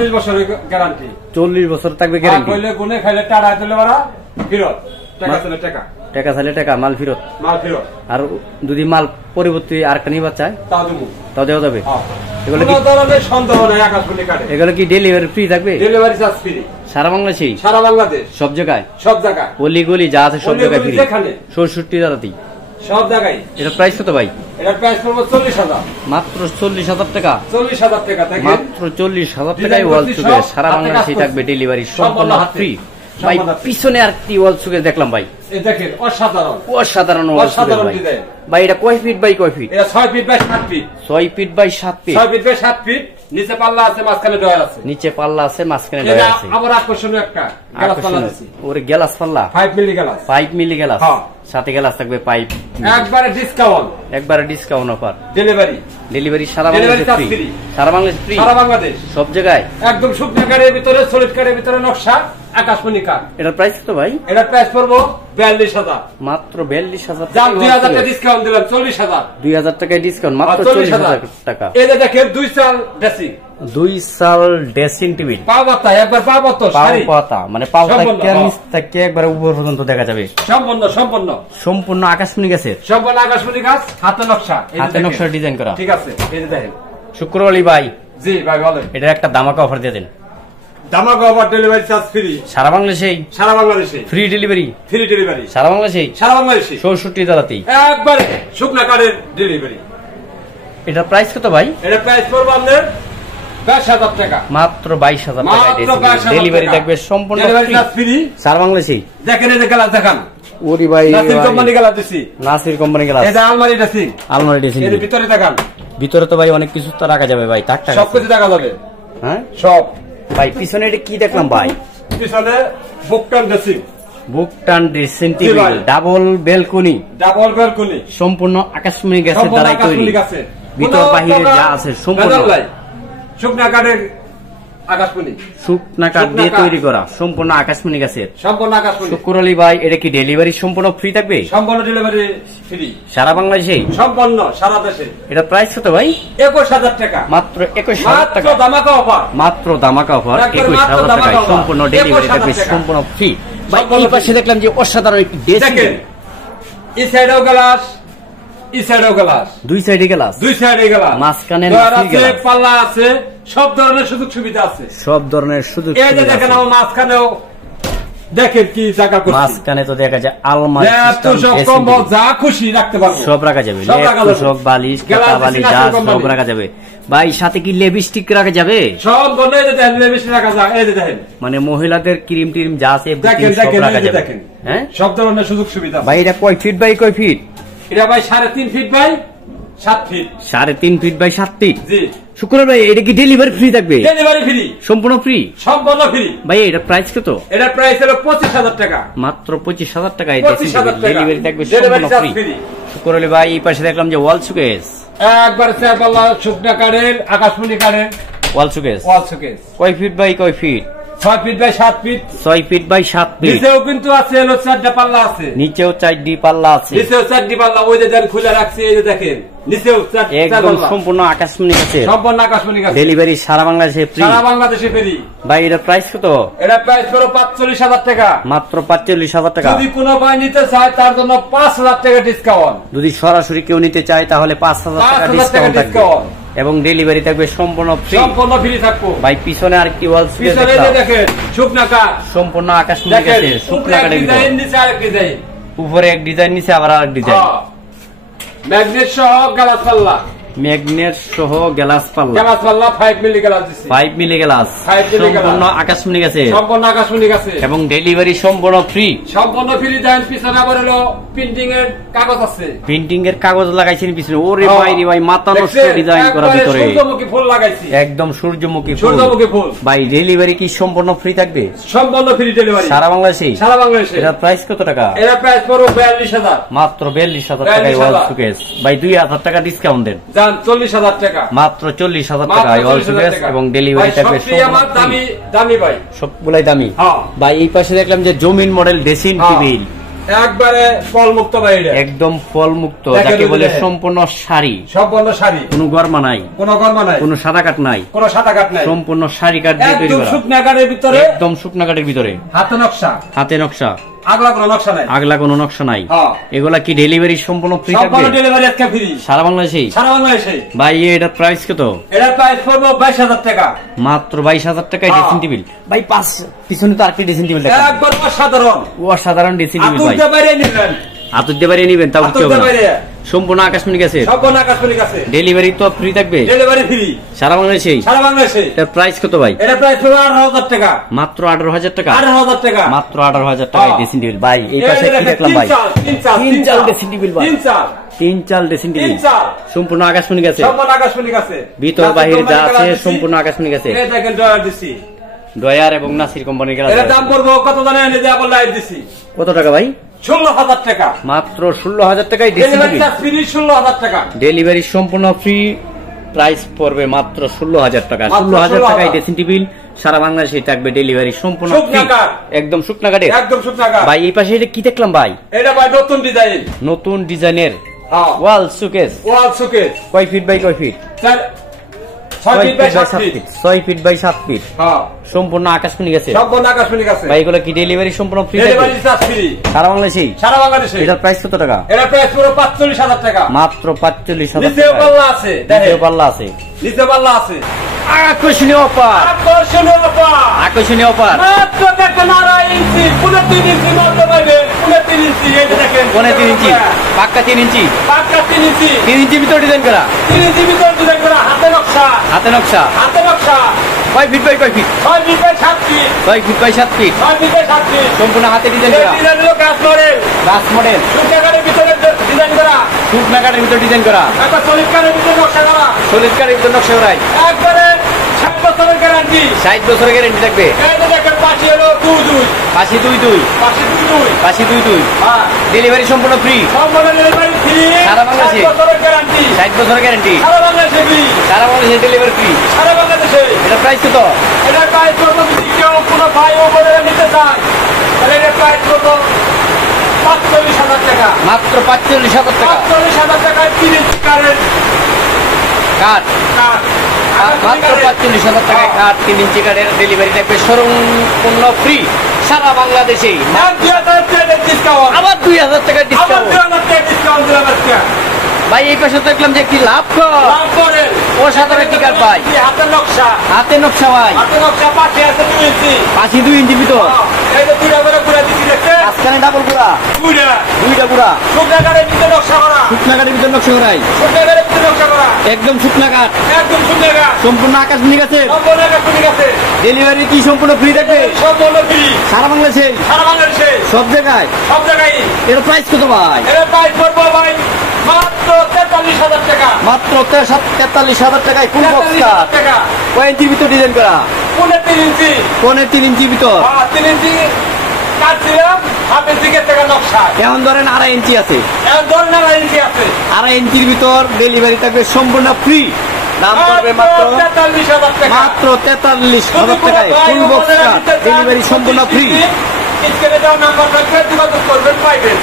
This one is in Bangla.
40 বছরের গ্যারান্টি। 40 বছর থাকবে গ্যারান্টি। কইলে গুনে খাইলে টাকা দিলে ওরা ফেরত, টাকা দিলে টাকা, টাকা চাইলে টাকা, মাল ফেরত। মাল ফেরত। আর যদি মাল পরিবর্তে আর একটা নিবা চায় তাও দেবো, তাও দেওয়া যাবে। এগুলো কি ধরনের সন্দেহ নাই, আকাশমণি কাটে। এগুলো কি ডেলিভারি ফ্রি থাকবে? ডেলিভারি চার্জ ফ্রি সারা বাংলাদেশে, সারা বাংলাদেশ, সব জায়গায়, সব জায়গায়, অলি গলি যা আছে সব জায়গায় ফ্রি। 67 জায়গাতেই সব জায়গায়। এটা প্রাইস কত ভাই? এটার প্রাইস পড়বে 40,000, মাত্র 40,000 টাকা। 40,000 টাকা থেকে মাত্র 40,000 টাকায় ওয়াল সুকেস সারা বাংলাদেশে থাকবে ডেলিভারি সম্পূর্ণ ফ্রি। ভাই পিছনে আর কি ওয়াল সুকেস দেখলাম ভাই, এই দেখেন অসাধারণ, অসাধারণ ওয়াল সুকেস ভাই। ভাই এটা কয় ফিট বাই কয় ফিট? এটা 6 feet by 7 feet. 6 feet by 7 feet. 6 feet by 7 feet. নিচে পাল্লা আছে, মাঝখানে ডয়ার আছে। নিচে পাল্লা আছে, মাঝখানে ডয়ার আছে। আবার আকর্ষণীয় একটা গ্লাস পাল্লা আছে। ওরে গ্লাস পাল্লা 5 মিলি গ্লাস। 5 milli glass. হ্যাঁ, সাথে গ্লাস থাকবে পাইপ। একবারে ডিসকাউন্ট, একবারে ডিসকাউন্ট অফার। ডেলিভারি, ডেলিভারি সারা বাংলাদেশে ফ্রি। সারা বাংলাদেশে ফ্রি, সারা বাংলাদেশ সব জায়গায়। একদম শুকনো কাঠের ভিতরে, সলিড কাঠের ভিতরে নকশা, আকাশমণি কাঠ। এটার প্রাইস কত ভাই? এটার প্রাইস পড়বো 42,000। মাত্র 42,000 টাকা। 2000 টাকা ডিসকাউন্ট দিলাম, 40,000। 2000 টাকায় ডিসকাউন্ট, মাত্র 40,000 টাকা। এই যে দেখেন 2 সাল ড্রেসিং, 2 সাল ড্রেসিং টেবিল। পাও পাতা, একবার পাও পাতা, পাও পাতা মানে পাও থেকে নিচ থেকে একবার উপর পর্যন্ত দেখা যাবে। সম্পূর্ণ সম্পূর্ণ সম্পূর্ণ আকাশমণি গাছের, সম্পূর্ণ আকাশমণি গাছ, হাতে নকশা, হাতে নকশা ডিজাইন করা। ঠিক আছে, এই যে দেখেন। শুক্রবারই ভাই। জি ভাই বলেন। এটা একটা ধামাকা অফার দিয়ে দেন। ধামাকা অফার, ডেলিভারি চার্জ ফ্রি সারা বাংলাদেশে, সারা বাংলাদেশে ফ্রি ডেলিভারি, ফ্রি ডেলিভারি সারা বাংলাদেশে, সারা বাংলাদেশে 67 জেলাতেই একবারে শুকনা কাঠের ডেলিভারি। এটা প্রাইস কত ভাই? এটা প্রাইস পড়বে আপনার 22,000 টাকা। মাত্র 22,000 টাকা ডেলিভারি থাকবে সম্পূর্ণ ফ্রি সারা বাংলাদেশে। দেখেন এই যে গ্লাস দেখান। ওরে ভাই, নাসির কোম্পানি গ্লাস দিছি, নাসির কোম্পানি গ্লাস। এই যে আলমারি ড্রেসিং, আলমারি ড্রেসিং। এর ভিতরে দেখান, ভিতরে তো ভাই অনেক কিছু তো রাখা যাবে ভাই, টাক টাক সব কিছু দেখা যাবে। হ্যাঁ সব। ভাই পিছনে এটা কি দেখলাম ভাই? পিছনে বুকটান ড্রেসিং, বুকটান dressing table, double balcony, double balcony, সম্পূর্ণ আকাশমণি গাছের দ্বারা তৈরি। ভিতর বাহিরে যা আছে সম্পূর্ণ শুকনা কাঠের আকাশমণি, শুকনা কাঠ দিয়ে তৈরি করা, সম্পূর্ণ আকাশমণি গাছের, সম্পূর্ণ আকাশমণি। শুক্রলি ভাই এটা কি ডেলিভারি সম্পূর্ণ ফ্রি থাকবে? সম্পূর্ণ ডেলিভারি ফ্রি সারা বাংলাদেশে, সম্পূর্ণ সারা দেশে। এটা প্রাইস কত ভাই? 21,000 টাকা। মাত্র 21,000 টাকা। মাত্র ধামাকা অফার, মাত্র ধামাকা অফার। 21,000 টাকায় সম্পূর্ণ ডেলিভারি থাকবে, সম্পূর্ণ ফ্রি। ভাই এই পাশে দেখলাম যে অসাধারণ একটি ড্রেসিং। এই সাইডেও গ্লাস, এই সাইডেও গ্লাস, দুই সাইডে গ্লাস, দুই সাইডে গ্লাস, মাঝখানে পাল্লা আছে, সব ধরনের সুযোগ সুবিধা আছে, সব ধরনের সুযোগ সুবিধা। এই যে দেখেন আমার মাঝখানেও দেখেন কি জায়গা করছি। মাঝখানে তো দেখা যায় আলমারি সিস্টেম, যা খুশি রাখতে পারবো, সব রাখা যাবে। লেপ বালিশ, কাটা বালিশ যা সব রাখা যাবে। ভাই সাথে কি লিপস্টিক রাখা যাবে? সব বলে এই যে দেখেন লিপস্টিক রাখা যায়, এই যে দেখেন মানে মহিলাদের ক্রিম টিম যা আছে সব রাখা যাবে। হ্যাঁ, সব ধরনের সুযোগ সুবিধা। ভাই এটা কয় ফিট বাই কয় ফিট? এটা ভাই 3.5 feet by 7 feet. 3.5 feet by 7 feet. জি শুক্র ভাই, এটা কি ডেলিভারি ফ্রি থাকবে? ডেলিভারি ফ্রি, সম্পূর্ণ ফ্রি, সম্পূর্ণ ফ্রি। ভাই এটা প্রাইস কত? এটার প্রাইস হলো 25,000 টাকা। মাত্র 25,000 টাকায় ডেলিভারি থাকবে, সম্পূর্ণ ফ্রি। শুক্র ভাই এই পাশে দেখলাম যে ওয়াল সুকেস, একবার চারপাল্লা শুকনা কাঠের আকাশমণি কাঠের ওয়াল সুকেস। ওয়াল সুকেস কয় ফিট বাই কয় feet? 6 feet by 7 feet. 6 feet by 7 feet. নিচেও কিন্তু আছে, হলো 4টা পাল্লা আছে, নিচেও 4টি পাল্লা আছে, নিচেও 4টি পাল্লা। ওই যে দেন খুলে রাখছি, এই যে দেখেন নিচেও 4টা, একদম সম্পূর্ণ আকাশমণি আছে, সম্পূর্ণ আকাশমণি আছে। ডেলিভারি সারা বাংলাদেশে ফ্রি, সারা বাংলাদেশে ফ্রি। ভাই এর প্রাইস কত? এর প্রাইস হলো 45,000 টাকা। মাত্র 45,000 টাকা। যদি কোনো ভাই নিতে চায় তার জন্য 5,000 টাকা ডিসকাউন্ট। যদি সরাসরি কেউ নিতে চায় তাহলে 5,000 টাকা ডিসকাউন্ট থাকবে এবং ডেলিভারি থাকবে সম্পূর্ণ ফ্রি, সম্পূর্ণ ফ্রি থাকবো। ভাই পিছনে আর কি ওয়াল সুকেস দেখেন, শুকনা কাঠ, সম্পূর্ণ আকাশমণি আছে, শুকনা কাঠের ডিজাইন, নিচে আরেক ডিজাইন, উপরে এক ডিজাইন, নিচে আবার আরেক ডিজাইন। ম্যাগনেট সহ গ্লাস পাল্লা, ম্যাগনেট সহ গ্লাস পাল্লা, গ্লাস পাল্লা 5 মিলি গ্লাস দিছি, 5 মিলি গ্লাস, সম্পূর্ণ আকাশমণি আছে, সম্পূর্ণ আকাশমণি আছে এবং ডেলিভারি সম্পূর্ণ ফ্রি, সম্পূর্ণ ফ্রি। দেন পিছনে আবার হলো প্রিন্টিং এর কাগজ আছে, প্রিন্টিং এর কাগজ লাগাইছেন পিছনে। ওরে ভাই রে ভাই, মাথা নষ্ট ডিজাইন করা ভিতরে, সূর্যমুখী ফুল লাগাইছি, একদম সূর্যমুখী ফুল, সূর্যমুখী ফুল। ভাই ডেলিভারি কি সম্পূর্ণ ফ্রি থাকবে? সম্পূর্ণ ফ্রি ডেলিভারি সারা বাংলাদেশে, সারা বাংলাদেশে। এর প্রাইস কত টাকা? এর প্রাইস পড়ো 42,000। মাত্র 42,000 টাকায় ওয়াল সুকেস। ভাই 2,000 টাকা ডিসকাউন্ট দেন, 40,000 টাকা। মাত্র 40,000 টাকায় ওয়াল সুকেস এবং ডেলিভারি থাকবে সম্পূর্ণ দামি। ভাই সবগুলাই দামি। ভাই এই পাশে দেখলাম যে জমিন মডেল ড্রেসিং টেবিল, একবারে ফল মুক্ত ভাই, এটা একদম ফল মুক্ত, যাকে বলে সম্পূর্ণ শাড়ি। সম্পূর্ণ শাড়ি, কোনো গরমা নাই, কোনো গরমা নাই, কোনো সাদা কাট নাই, কোনো সাদা কাট নাই, সম্পূর্ণ শাড়ি কাট দিয়ে তৈরি করা, শুকনা কাঠের ভিতরে, একদম শুকনা কাঠের ভিতরে, হাতে নকশা, হাতে নকশা, আগলা কোনো নকশা নাই, আগলা কোনো নকশা নাই। এগুলা কি ডেলিভারি সম্পূর্ণ ফ্রি থাকবে? সম্পূর্ণ ডেলিভারি আজকে ফ্রি, সারা বাংলাদেশে। সারা বাংলাদেশে ভাই এটার প্রাইস কত? এটার প্রাইস পড়বে 22,000 টাকা, মাত্র 22,000 টাকায় ড্রেসিং টেবিল। ভাই পাঁচ পিছনে তো আরেকটি ড্রেসিং টেবিল দেখেন, একবার অসাধারণ, অসাধারণ ড্রেসিং টেবিল ভাই। আতুরতে বাইরে নিবেন, আতুরতে বাইরে নিবেন, তাও কি হবে না? সম্পূর্ণ আকাশমণি কাছে, সম্পূর্ণ আকাশমণি কাছে, ডেলিভারি তো ফ্রি থাকবে, ডেলিভারি ফ্রি সারা বাংলাদেশে। সারা বাংলাদেশে। এর প্রাইস কত ভাই? এর প্রাইস পড়বে 18,000 টাকা, মাত্র 18,000 টাকা, 18,000 টাকা, মাত্র 18,000 টাকায় ড্রেসিং টেবিল। ভাই এই পাশে কি দেখলাম ভাই? তিন চাল ড্রেসিং টেবিল ভাই, তিন চাল ড্রেসিং টেবিল, সম্পূর্ণ আকাশমণি কাছে, সম্পূর্ণ আকাশমণি কাছে, ভিতর বাহির যা আছে সম্পূর্ণ আকাশমণি কাছে। এই দেখেন ডয়ার দিছি, ডয়ার এবং নাসির কোম্পানির গ্লাস। এর দাম পড়বে কত জানেন? এই যে আবার লাইট দিছি, কত টাকা ভাই? 16,000 টাকা, মাত্র 16,000 টাকায় dressing delivery table, charge free 16,000 টাকা, ডেলিভারি সম্পূর্ণ ফ্রি। প্রাইস পড়বে মাত্র 16,000 টাকা, 16,000 টাকায় ড্রেসিং টেবিল সারা বাংলাদেশে থাকবে, ডেলিভারি সম্পূর্ণ ফ্রি, একদম শুকনা কাঠের, একদম শুকনা কাঠ। ভাই এই পাশে এটা কি দেখলাম ভাই? এটা ভাই নতুন ডিজাইন, নতুন ডিজাইনের ওয়াল শোকেস। ওয়াল শোকেস কয় ফিট বাই কয় feet? 6 feet by 7 feet, 6 feet by 7 feet, হ্যাঁ সম্পূর্ণ আকাশমণি কাছে, সম্পূর্ণ আকাশমণি কাছে। ভাই এগুলো কি ডেলিভারি সম্পূর্ণ ফ্রি? ডেলিভারি চার্জ ফ্রি সারা বাংলাদেশে, সারা বাংলাদেশে। এটার প্রাইস কত টাকা? এটার প্রাইস পুরো 45,000 টাকা, মাত্র 45,000 নিচেও টাকা। পাল্লা আছে, দেখেন নিচেও পাল্লা আছে, নিচে পাল্লা আছে, আকর্ষণীয় অফার, আকর্ষণীয় অফার, আকর্ষণীয় অফার। মাত্র দেখেন 2.5 ইঞ্চি, পুরো 3 ইঞ্চি মাত্র পাবেন, পুরো 3 ইঞ্চি। এই যে দেখেন কোনে 3 ইঞ্চি, পাক্কা 3 ইঞ্চি, পাক্কা 3 ইঞ্চি, 3 ইঞ্চি ভিতর ডিজাইন করা, 3 ইঞ্চি ভিতর ডিজাইন করা, হাতে নকশা, হাতে নকশা। হাতে নকশা, কয় ফিট বাই কয় feet? 6 feet by 7 feet, 6 feet by 7 feet, 6 feet by 7 feet, সম্পূর্ণ হাতে ডিজাইন এই করা, ডিজাইন হলো কাজ করে গ্লাস মডেল, শুকনাকারের ভিতরে ডিজাইন করা, শুকনা কাঠের ভিতর ডিজাইন করা, একটা সলিড কারের ভিতরে নকশা করা, সলিড কাঠের ভিতর নকশা করাই, একবারে 60 বছরের গ্যারান্টি, 60 বছরের গ্যারান্টি থাকবে। এই যে দেখেন পাশে হলো 2-2, পাশে 2-2, পাশে 2-2, পাশে 2-2, হ্যাঁ ডেলিভারি সম্পূর্ণ ফ্রি, সম্পূর্ণ ডেলিভারি ফ্রি, সারা বাংলাদেশে। 60 বছরের গ্যারান্টি, 60 বছরের গ্যারান্টি, সারা বাংলাদেশে ফ্রি, সারা বাংলাদেশে ডেলিভারি ফ্রি। সারা বাংলাদেশে। এটা প্রাইস কত? এটার প্রাইস করবো যদি কেউ কোনো ভাই ও বোনেরা নিতে চায়, তাহলে এটার প্রাইস করবো 45,000 টাকা, মাত্র 45,000 টাকা, 45,000 টাকায় 3 ইঞ্চি কারেন্ট কাঠ, কাঠ, মাত্র 45,000 টাকায় কাঠ, 3 ইঞ্চি কাঠের ডেলিভারি থাকবে সম্পূর্ণ ফ্রি সারা বাংলাদেশে। আর 2,000 টাকা ডিসকাউন্ট, আবার 2,000 টাকা আবার ডিসকাউন্ট। 2,000 টাকা ডিসকাউন্ট দিলাম আজকে। ভাই এই পাশে দেখলাম যে কি লাভ লাভ করেন। অসাধারণ একটি কাঠ ভাই, হাতের নকশা, হাতে নকশা ভাই, হাতের নকশা পাশে আছে 2 ইঞ্চি, পাশে 2 ইঞ্চি ভিতর, এই যে 2টা করে ঘুরে দিচ্ছি দেখছেন, মাঝখানে ডাবল গুড়া, 2টা গুড়া, শুকনাকারের ভিতরে নকশা করা, শুকনা কাঠের ভিতর নকশা করাই, শুকনাকারের ভিতরে নকশা করা, একদম শুকনা কাঠ, একদম শুকনাকার, সম্পূর্ণ আকাশমণি কাছে, সম্পূর্ণ আকাশমণি কাছে, ডেলিভারি কি সম্পূর্ণ ফ্রি থাকবে সম্পূর্ণ ফ্রি, সারা বাংলাদেশে, সারা বাংলাদেশে, সব জায়গায়। সব জায়গায়। এর প্রাইস কত ভাই? এর প্রাইস পড়বো ভাই মাত্র 43,000 টাকা, মাত্র 43,000 টাকায় ফুল বক্স 43,000 কাঠ, টাকা, কয় ইঞ্চির ভিতর ডিজাইন করা? পুনে 3 ইঞ্চি, কোনে 3 ইঞ্চির ভিতর, 3 ইঞ্চি কাটছিলাম, হাফ ইঞ্চি থেকে নকশা, এখন ধরেন 2.5 ইঞ্চি আছে, এখন ধরেন 2.5 ইঞ্চি আছে, 2.5 ইঞ্চির ভিতর ডেলিভারি থাকবে সম্পূর্ণ ফ্রি, দাম পড়বে মাত্র 43,000 টাকা, মাত্র 43,000 টাকায় ফুল বক্স কাঠ, ডেলিভারি সম্পূর্ণ ফ্রি। স্ক্রিনে দেওয়া নাম্বার থাকবে, যোগাযোগ করবেন, পাইবেন।